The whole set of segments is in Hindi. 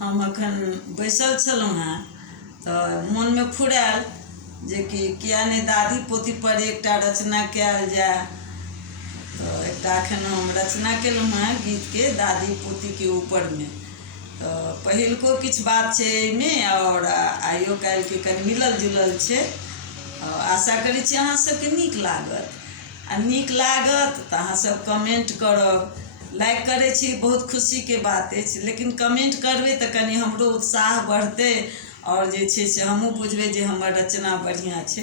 हम अखन बैसल छलहुँ हेँ तऽ मन में फुरायल जे कि किया नहीं दादी पोती पर एकटा रचना कयल जाय। तो एकटा एखन हम रचना केलहुँ हेँ गीत के दादी पोती के ऊपर में। तो पहिलको किछु बात छै एहिमे और आइयो काल्हि के कनि मिलल जुलल छै। आशा करै छी अहाँ सबके नीक लागत। आ नीक लागत तऽ अहाँ सब कमेंट करब। लाइक करै छी बहुत खुशी के बात अछि, लेकिन कमेंट करबै तऽ कनि हमरो उत्साह बढ़तै और जे छै से हमहूँ बुझबै जे हमर रचना बढ़िआँ छै।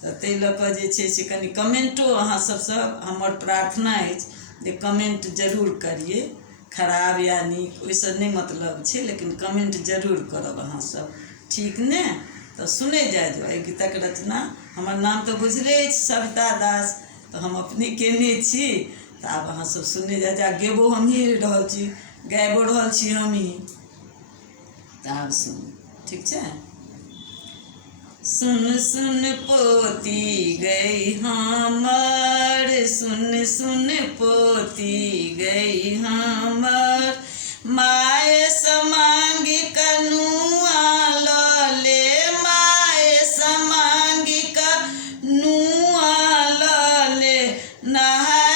तऽ ताहि लऽ कऽ जे छै से कनि कमेंटो अहाँ सबसँ हमर प्रार्थना अछि जे कमेंट जरूर करिए। खराब या नीक ओहिसँ नहि मतलब छै, लेकिन कमेंट जरूर करब अहाँ सब, ठीक ने। तऽ सुने जाय जो एहि गीतक रचना। हमर नाम तऽ बुझले अछि सविता दास, तऽ हम अपने केने छी। तऽ आब अहाँ सब सुने जा गेबो हमही रहल छी, गाबिओ रहल छी हमही। तऽ आब सुनू, ठीक छै। सुन सुन पोती गई हमर, सुन सुन पोती गई हमर, माय समांगी कनुआ लऽ ले, माय समांगी कनुआ लऽ ले, नहाय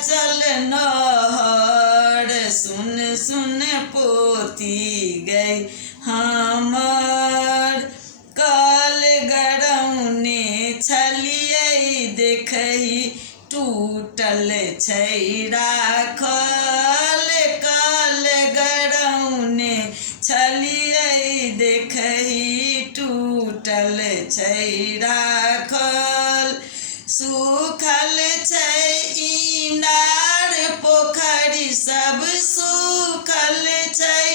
चल नहर। सुन सुन पोती गई हमर, कल गरौने छलियै देखही टूटल छै राखल, कल गरौने छलियै देखही टूटल छै राखल, सूखल छै इनार पोखरि सब, सूखल छै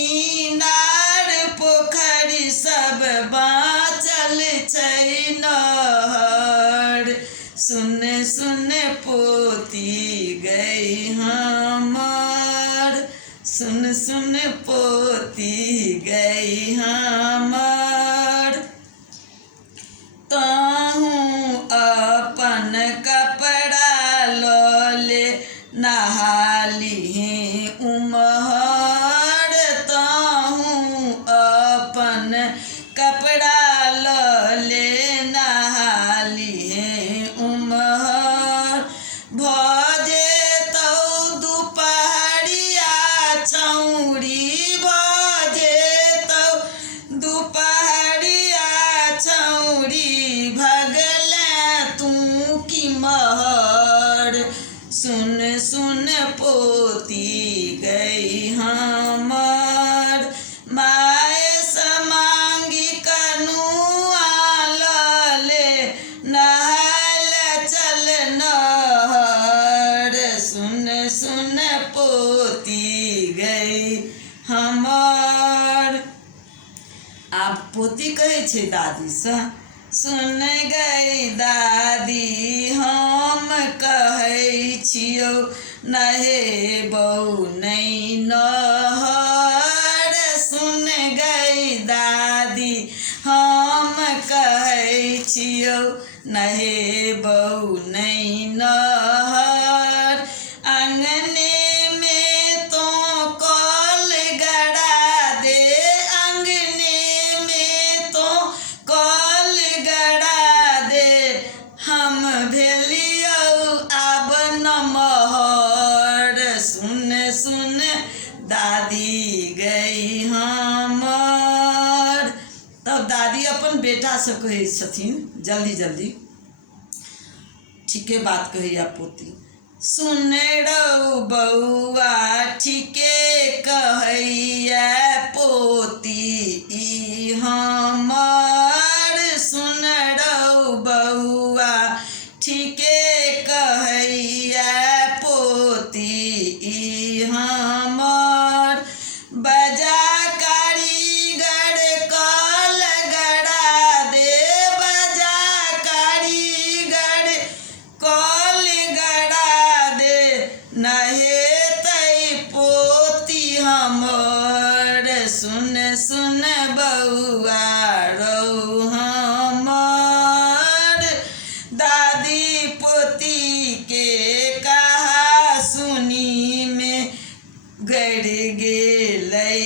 इनार पोखरि सब, बाँचल छै नहर। सुन सुन पोती गई हमर, सुन सुन पोती गई हमर, तहूँ अपन कपड़ा लऽ ले नहा लिही उम्हर, तहूँ अपन कपड़ा लऽ ले नहा लिही उम्हर। भऽ जेतौ दुपहरिया छौरी, भऽ जेतौ दुपहरिया छौरी, भगले तू की महर। सुन सुन पोती गई हमर, माय समांगी कनुआ लऽ ले, नहाय चल नहर। सुन सुन पोती गई हमर। आब पोती कहै छै दादीसँ, सुन गई दादी हम कहै छियौ, नहेबौ नहि नहर। सुन गई दादी हम कहै छियौ, नहेबौ नहि नहर। अंगने में तो कल गड़ा दे, अंगने में तो कल गड़ा दे, हम भेलियौ आब नमहर। सुन सुन दादी गई हमर। तब दादी अपन बेटासँ कहै छथिन जल्दी जल्दी, ठीके बात कहैया पोती। सुन रौ बौआ ठीके कहैया पोती ई हमर, सुन रौ बौआ ठीके कहैया पोती ई हमर। बजा कारीगर कल गड़ा दे, बजा कारीगर कल गड़ा दे, नहेतै पोती हमर। सुन सुन बौआ रौ हमर, दादी पोती के कहा सुनी में गड़ गेलै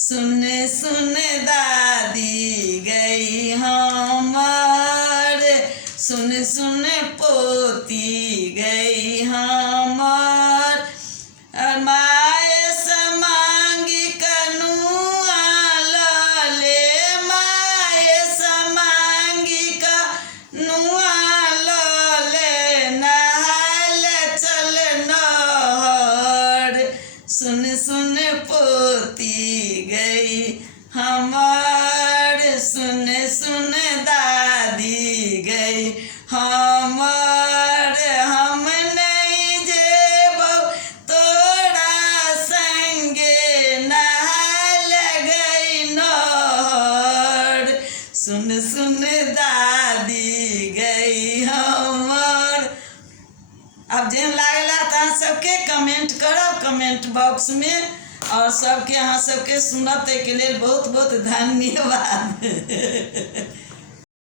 सुन सुन दादी गई हमर, सुन सुन पोती गई हमर, माए समांगी कनुआ लले, माए समांगी कनुआ लले, नहाल चल नहर, सुन सुन पोती गई हमर, सुन सुन दादी गई हमर, हम नहीं जेबौ तोरा संगे, नहाल गई नहर, सुन सुन दादी गई हमर। अब जेहन लागला तहाँ सबके कमेंट करब कमेंट बॉक्स में, और सबके अहाँ सबके सुनत के लिए बहुत बहुत धन्यवाद।